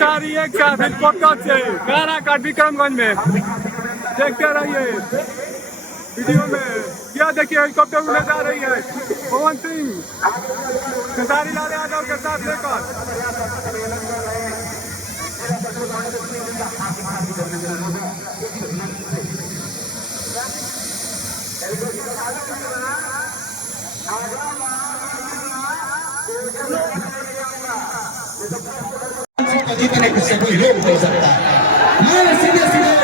सारी एक साथ हेलीकॉप्टर से काराकाट विक्रमगंज में देखते रहिए वीडियो में। क्या देखिए हेलीकॉप्टर उड़ने जा रही है पवन सिंह खेसारी लाल यादव के साथ लेकर। जीतने से कोई रोक नहीं सकता। मैं सीधे सीधे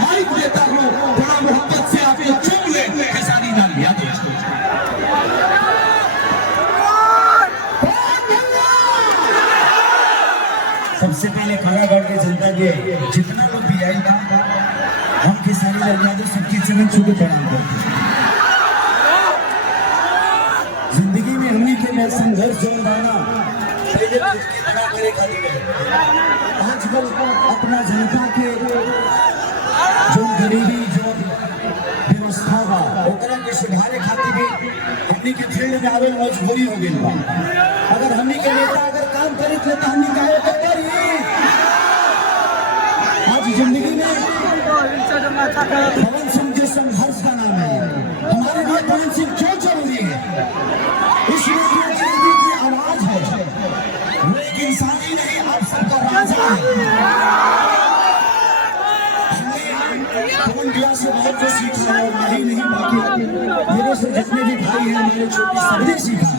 माइक देता हूँ, बड़ा मोहब्बत से आपको चुम ले खेसारी लाल यादव। सबसे पहले कारागढ़ की जनता के जितना लोग भी आएगा, हम खेसारी लाल यादव सबके चरण छू के प्रणाम करते हैं। जिंदगी में हमने के मैं संघर्ष जो बनाना पहले खुद की लड़ा करे खाली गए। आजकल अपना जनता के जो गरीबी जो व्यवस्था बा ओकरा के सुधारे खातिर भी हमनी के फील्ड में आवे मजबूरी हो गई बा। अगर हमनी के नेता अगर काम करे तो हमनी काहे करी। आज जिंदगी में पवन सिंह के संघर्ष का नाम है। हमारे लिए पवन सिंह क्यों जरूरी है? इसलिए की आवाज है, वो एक इंसानी नहीं आप सबका राजा है। पवन भैया से बहुत कुछ सीखा है और नहीं बाकी मेरे से जितने भी भाई हैं मेरे छोटे सबने सीखा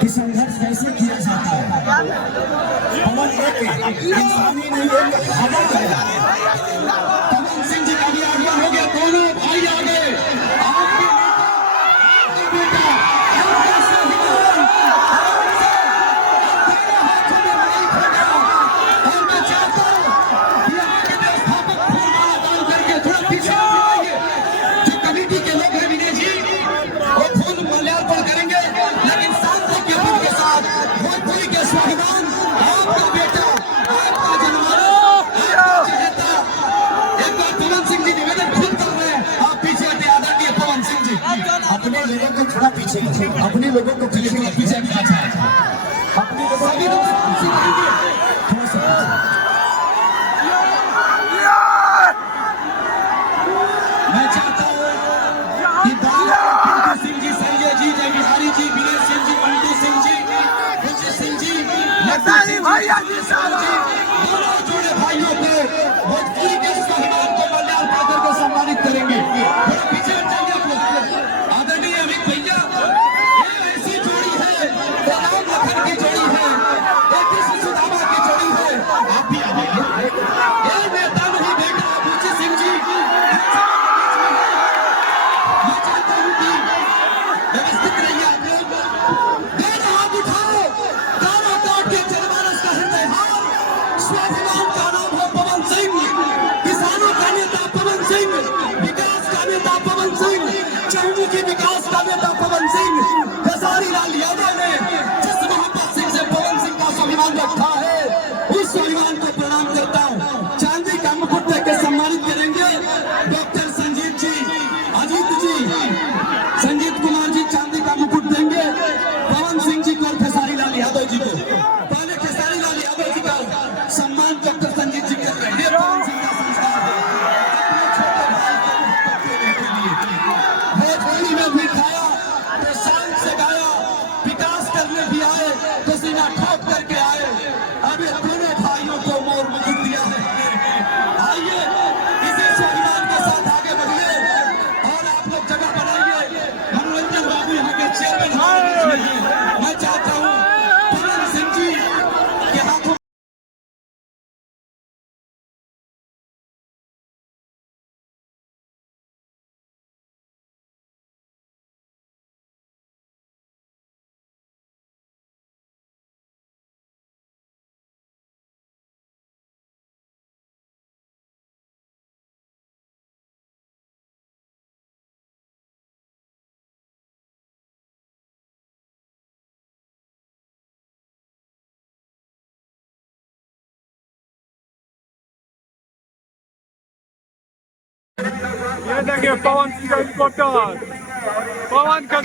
कि संघर्ष कैसे किया जाता है। पवन एक इंसानी नहीं एक हवा है। पवन सिंह जी का भी आगमन हो गया, दोनों भाई आ गए। आपके बेटा अपने लोगों को पीछे बिठा था। अपने सभी लोग मैं चाहता हूँ कि पिंटू सिंह जी, संजय जी, जय बिहारी जी, विनय सिंह जी, मंटू सिंह जी, विजय सिंह जी, दोनों जोड़े भाइयों को भोजपुरी के स्वाभिमान को मल्याण पाकर को सम्मानित करेंगे। पीछे आदरणीय अमित भैया, ऐसी जोड़ी है, राम लखन की जोड़ी है, कृष्ण सुदामा की जोड़ी है। आप भी आइए। ये नेता नहीं बेटा विजय सिंह जी, मैं चाहता हूँ कि व्यवस्थित रहिए आप लोग। दोनों हाथ उठाओ, कानों काट के जनमानस का हृदय हार। स्वाभिमान का नाम है पवन सिंह, किसानों का नेता पवन सिंह, विकास का नेता पवन सिंह, चहुमुखी विकास का नेता पवन सिंह। खेसारी लाल यादव ने जिस मोहब्बत सिंह से पवन सिंह का स्वाभिमान रखा है, उस स्वाभिमान को प्रणाम करता हूँ। चांदी का मुकुट देकर सम्मानित करेंगे डॉक्टर संजीत जी, अजीत जी, संजीत कुमार जी चांदी का मुकुट देंगे पवन सिंह जी को और खेसारी लाल यादव जी को। पहले खेसारी लाल यादव जी का सम्मान डॉक्टर संजीत जी कर रहे हैं। पवन सिंह का संस्कार है, अपने छोटे भाई के लिए भोजपुरी में भी खाया तो शान से गाया, विकास करने भी आए तो सीना ठोक करके आए। अब ये दोनों भाइयों को मोर मुकुट दिया है। आइए इसी स्वाभिमान के साथ आगे बढ़िए और आप लोग जगह बनाइए। मनोरंजन बाबू यहाँ के चेयरमैन हैं। मैं चाहता हूँ पवन सिंह जी के हाथों ये देखिए पवन सिंह का हेलीकॉप्टर, पवन का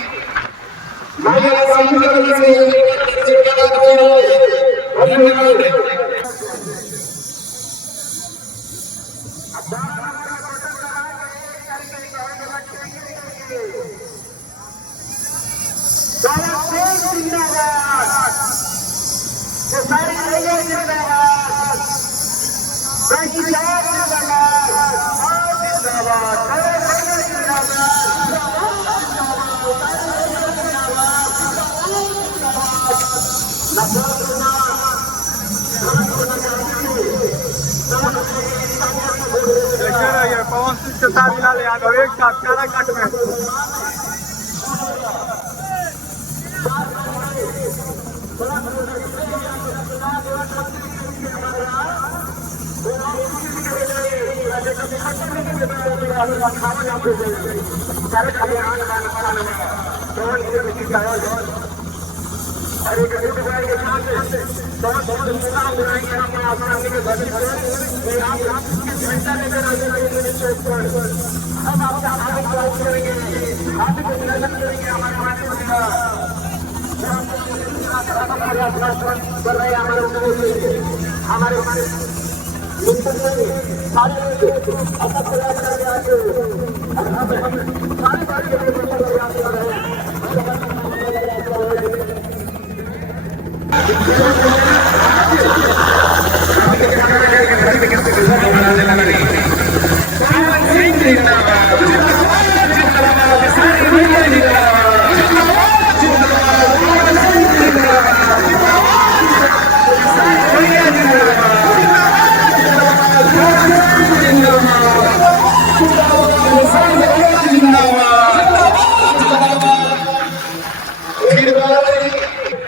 देखते रहिए पवन सिंह के साथ लाल यादव एक साथ काराकाट में।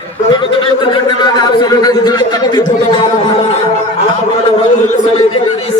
धन्यवाद आप सभी का जो तकलीफ होगा आप वाला